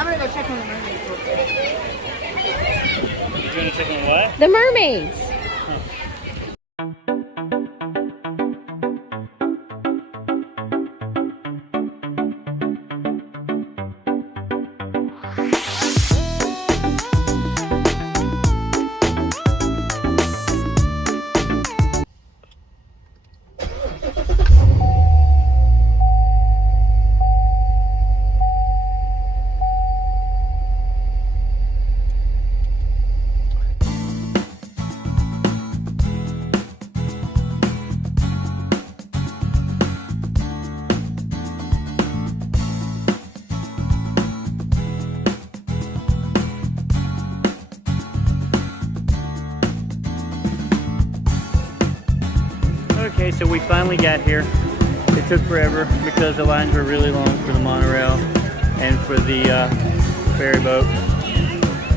I'm gonna go check on the mermaids real quick. You're gonna check on what? The mermaids. Okay, so we finally got here. It took forever because the lines were really long for the monorail and for the ferry boat.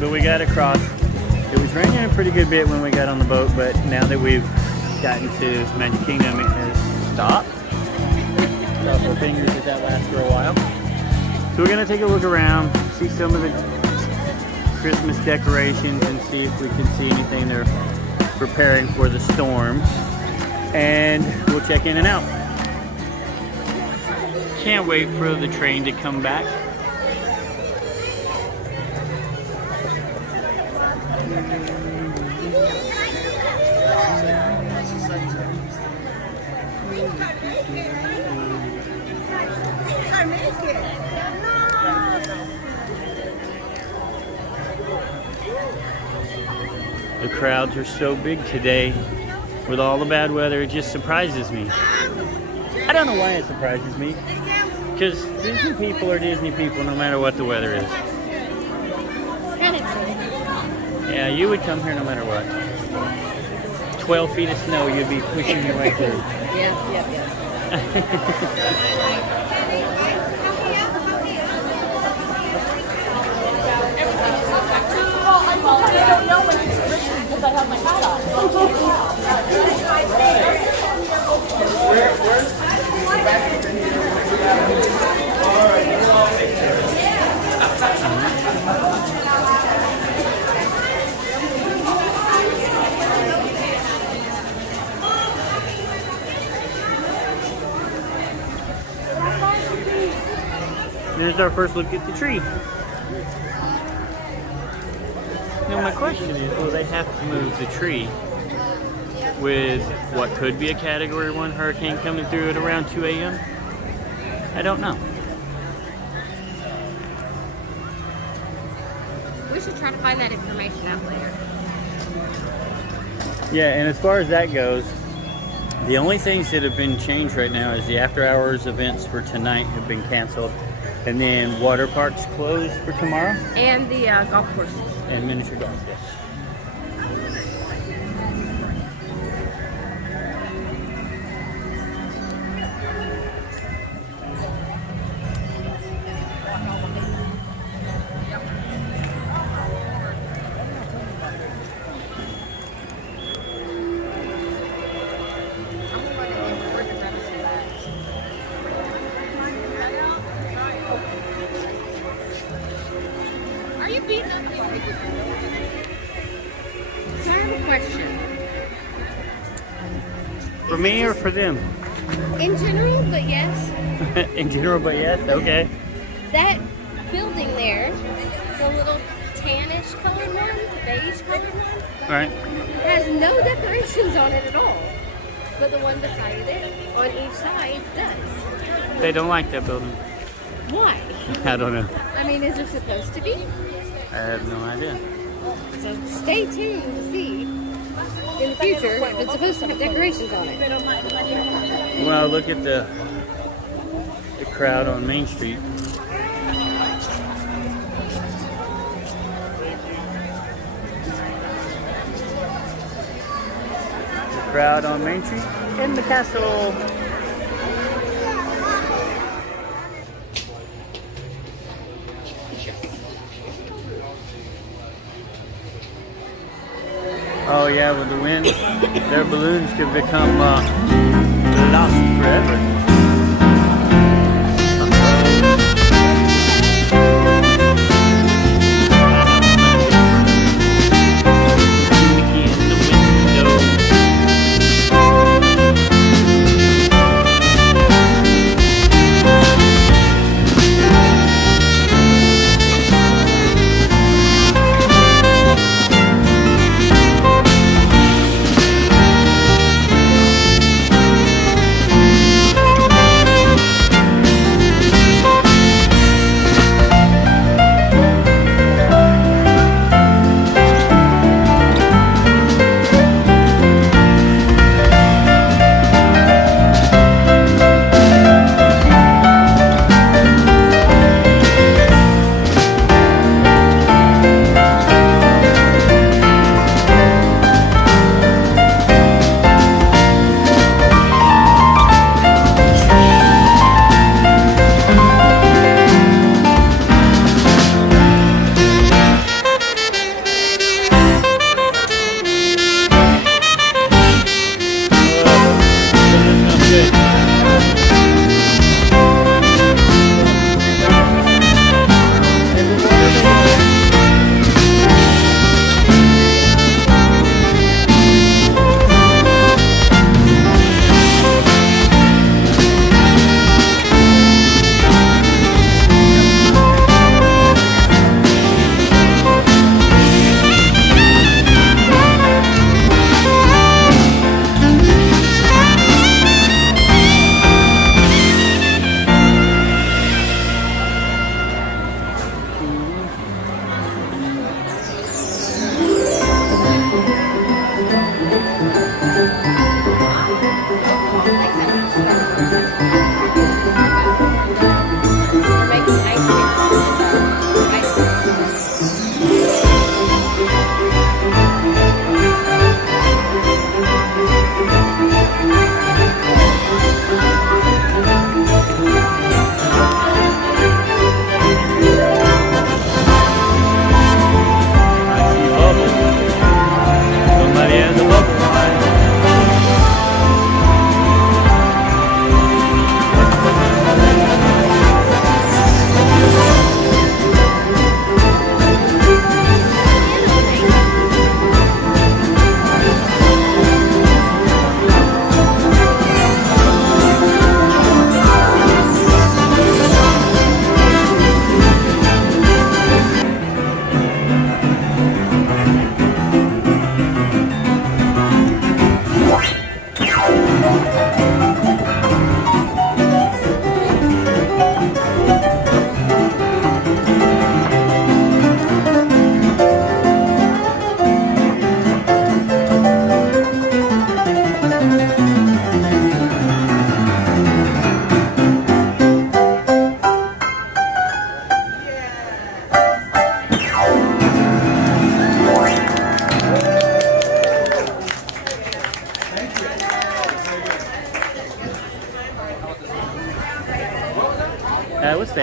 But we got across. It was raining a pretty good bit when we got on the boat, but now that we've gotten to Magic Kingdom, it has stopped. Cross our fingers that that lasts for a while. So we're gonna take a look around, see some of the Christmas decorations and see if we can see anything they're preparing for the storm. And we'll check in and out. Can't wait for the train to come back. The crowds are so big today. With all the bad weather, it just surprises me. I don't know why it surprises me. Because Disney people are Disney people no matter what the weather is. Yeah, you would come here no matter what. 12 feet of snow, you'd be pushing your way through. Yeah. I don't know when it's Richard because I have my hat on. Here's our first look at the tree. Now my question is, will they have to move the tree with what could be a Category 1 hurricane coming through at around 2 a.m.? I don't know. We should try to find that information out later. Yeah, and as far as that goes, the only things that have been changed right now is the after-hours events for tonight have been canceled, and then water parks closed for tomorrow. And the golf courses. And miniature golf, yes. Are you beating up? So I have a question. For me or for them? In general, but yes. In general, but yes, okay. That building there, the little tannish colored one, beige colored one, All right. has no decorations on it at all. But the one beside it, on each side, does. They don't like that building. Why? I don't know. I mean, is it supposed to be? I have no idea. So stay tuned to see in the future if it's supposed to have decorations on it. Well, look at the crowd on Main Street. The crowd on Main Street and the castle. Oh yeah, with the wind, their balloons could become lost forever.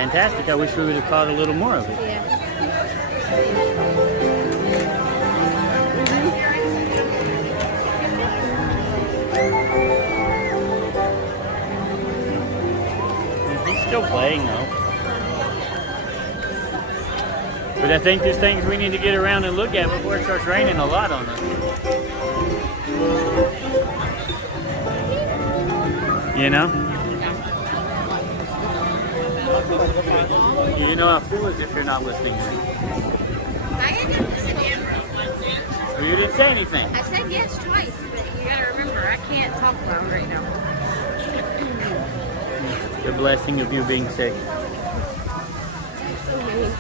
fantastic. I wish we would have caught a little more of it. Yeah. He's still playing though. But I think there's things we need to get around and look at before it starts raining a lot on us. You know? You know how I feel as if you're not listening to me. I ended up listening. Well, you didn't say anything. I said yes twice, but you gotta remember, I can't talk loud right now. The blessing of you being sick. So mean.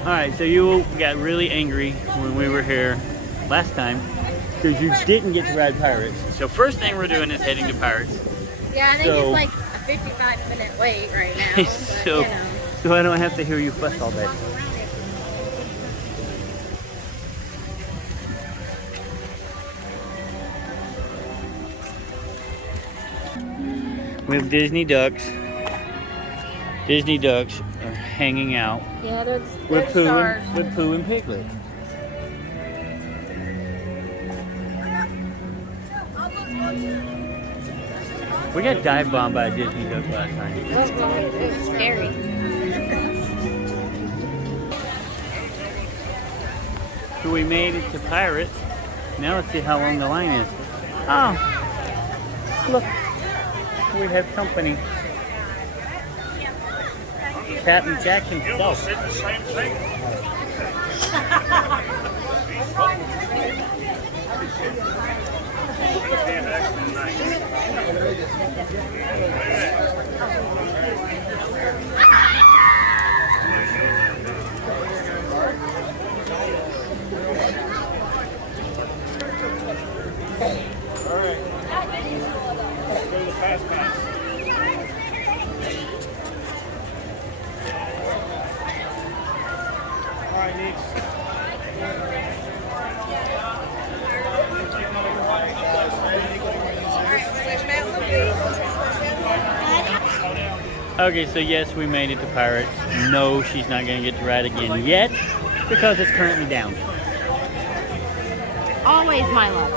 Alright, so you got really angry when we were here last time because you didn't get to ride Pirates. So first thing we're doing is heading to Pirates. Yeah, I think it's like a 55-minute wait right now. But, so, you know. so I don't have to hear you fuss all day. We have Disney ducks. Disney ducks are hanging out Yeah, they're with stars. Pooh and Piglet. We got dive bombed by a Disney duck last night. It was scary. So we made it to Pirates. Now let's see how long the line is. Oh, look, we have company. Captain Jack himself. Said the same thing. All right. Let's go to the fast pass. All right, Nix. Okay, so yes, we made it to Pirates. No, she's not going to get to ride again yet because it's currently down. Always my luck.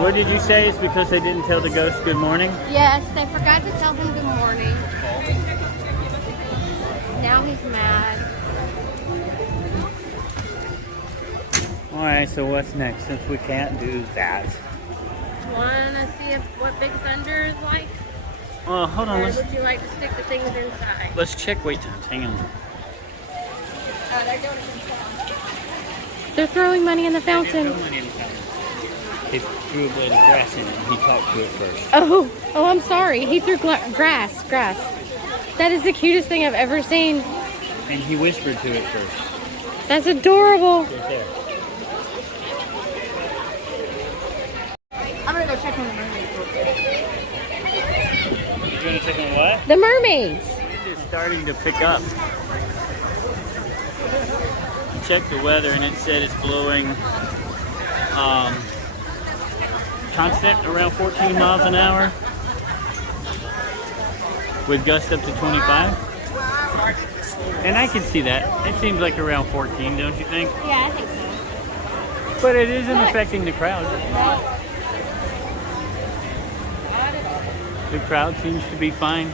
What did you say? It's because they didn't tell the ghost good morning? Yes, they forgot to tell him good morning. Now he's mad. Alright, so what's next since we can't do that? Wanna see what Big Thunder is like? Oh, hold on. Or would you like to stick the things inside? Let's check wait times. Hang on. They're doing it. They're throwing money in the fountain. He threw a blade of grass in it and he talked to it first. Oh, I'm sorry. He threw grass. That is the cutest thing I've ever seen. And he whispered to it first. That's adorable. Right there. I'm gonna go check on the mermaids real quick. You're going to check on what? The mermaids. It's starting to pick up. Check the weather and it said it's blowing constant around 14 miles an hour with gusts up to 25. And I can see that. It seems like around 14, don't you think? Yeah, I think so. But it isn't affecting the crowd. The crowd seems to be fine.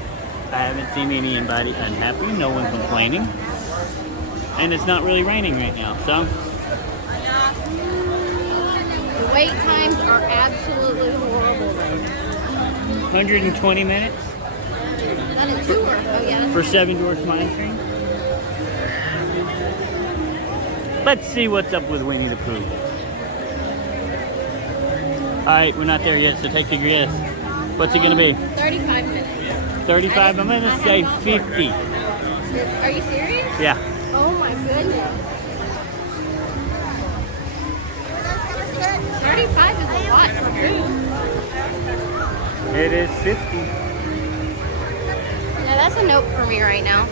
I haven't seen anybody unhappy, no one complaining. And it's not really raining right now, so. The wait times are absolutely horrible though. 120 minutes Not a tour. Oh yeah. for Seven Dwarfs Mine Train. Let's see what's up with Winnie the Pooh. Alright, we're not there yet, so take your guess. What's it gonna be? 35 minutes. 35? I'm gonna say 50. Are you serious? Yeah. Oh my goodness. 35 is a lot for food. It is 50. Yeah, that's a nope for me right now.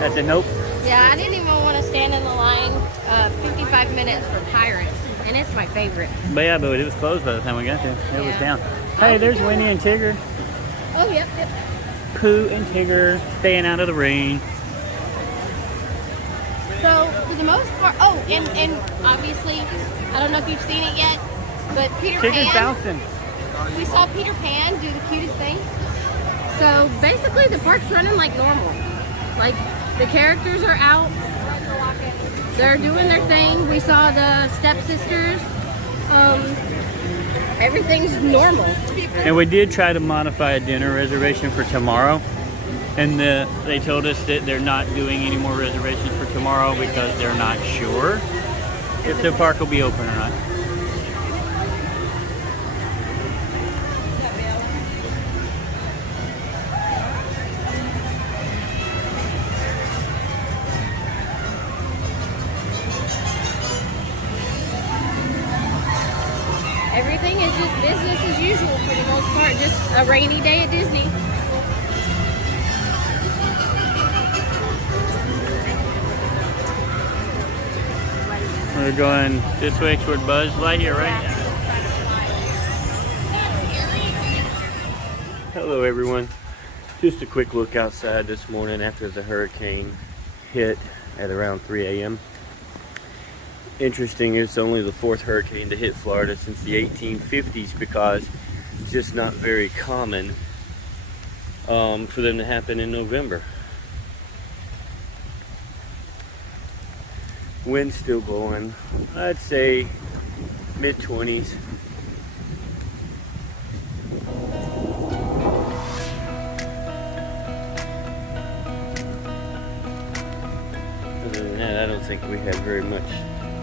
That's a nope. Yeah, I didn't even want to stand in the line 55 minutes for Pirates. and it's my favorite. But yeah, but it was closed by the time we got there. It was Yeah. down. Hey, there's Winnie and Tigger. Oh, yep. Pooh and Tigger staying out of the rain. So, for the most part, oh, and obviously, I don't know if you've seen it yet, but Peter Tigger's Pan, bouncing. we saw Peter Pan do the cutest thing. So, basically, the park's running like normal. Like, the characters are out. They're doing their thing. We saw the stepsisters. Everything's normal. And we did try to modify a dinner reservation for tomorrow. And they told us that they're not doing any more reservations for tomorrow because they're not sure if the park will be open or not. Everything is just business as usual for the most part. Just a rainy day at Disney. We're going this way toward Buzz Lightyear, right? Hello everyone. Just a quick look outside this morning after the hurricane hit at around 3 a.m. Interesting, it's only the 4th hurricane to hit Florida since the 1850s because it's just not very common for them to happen in November. Wind's still blowing, I'd say mid-20s. Other than that, I don't think we had very much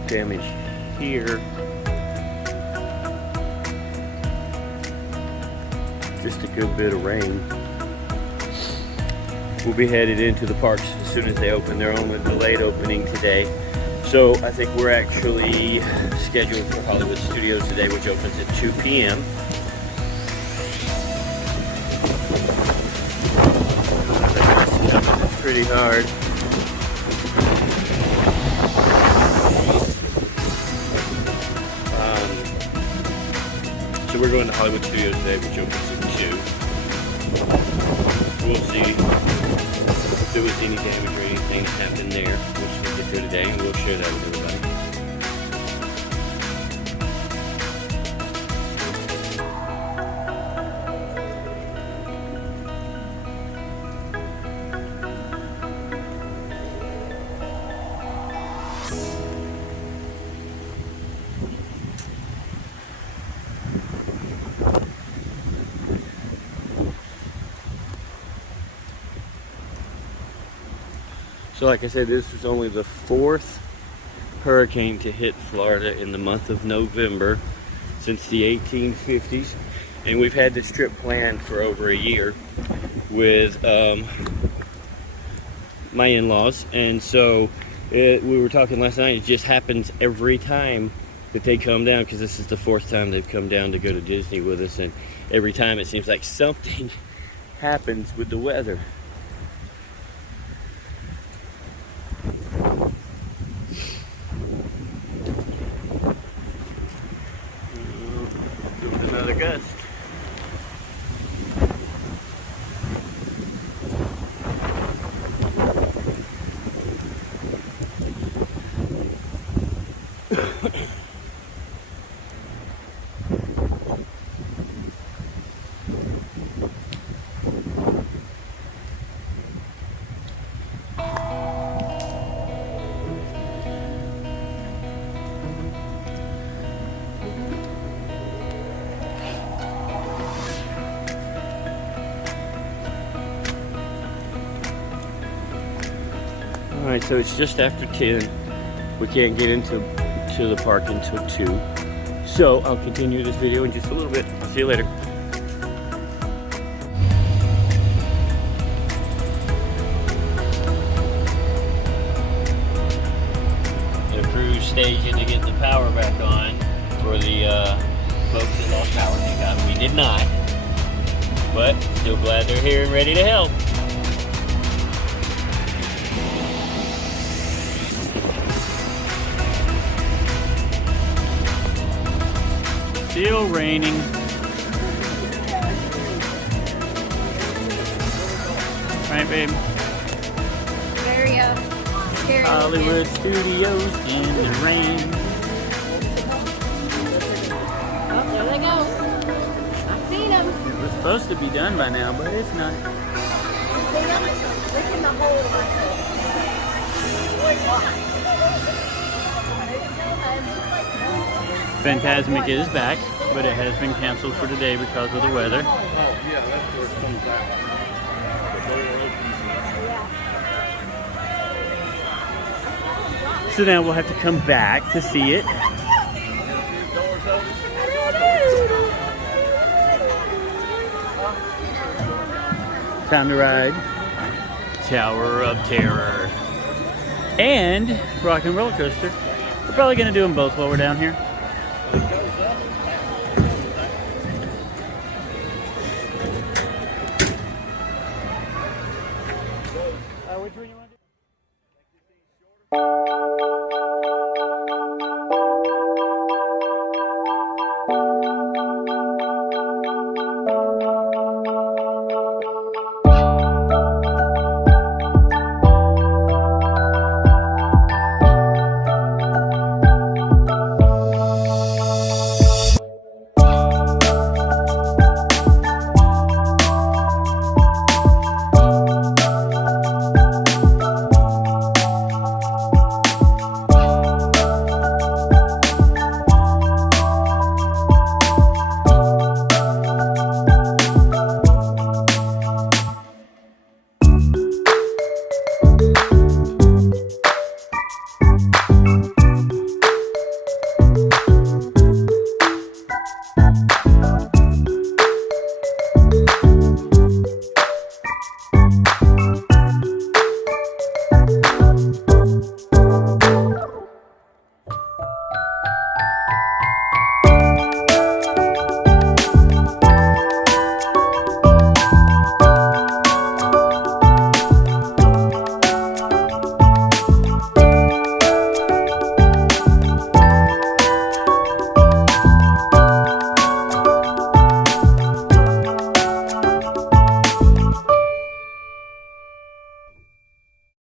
damage here. Just a good bit of rain. We'll be headed into the parks as soon as they open. They're on a delayed opening today. So I think we're actually scheduled for Hollywood Studios today, which opens at 2 p.m. It's pretty hard. So we're going to Hollywood Studios today, which opens at 2. We'll see if there was any damage or anything that happened there. We'll sneak it through today and we'll share that with everybody. So like I said, this was only the 4th hurricane to hit Florida in the month of November since the 1850s. And we've had this trip planned for over a year with my in-laws. And so we were talking last night, it just happens every time that they come down, because this is the 4th time they've come down to go to Disney with us. And every time it seems like something happens with the weather. Another gust. Alright, so it's just after 10. We can't get into the park until 2. So I'll continue this video in just a little bit. I'll see you later. The crew's staging to get the power back on for the folks that lost power. Thank God we did not. But still glad they're here and ready to help. Still raining. Right, babe? Very scary. Hollywood Studios in the rain. Oh, there they go. I've seen them. It was supposed to be done by now, but it's not. See them? Look in the hole right there. Fantasmic is back, but it has been canceled for today because of the weather. Oh, yeah, that's where it comes back. So now we'll have to come back to see it. Time to ride Tower of Terror and Rock and Roller Coaster. We're probably going to do them both while we're down here. Which one you want to do?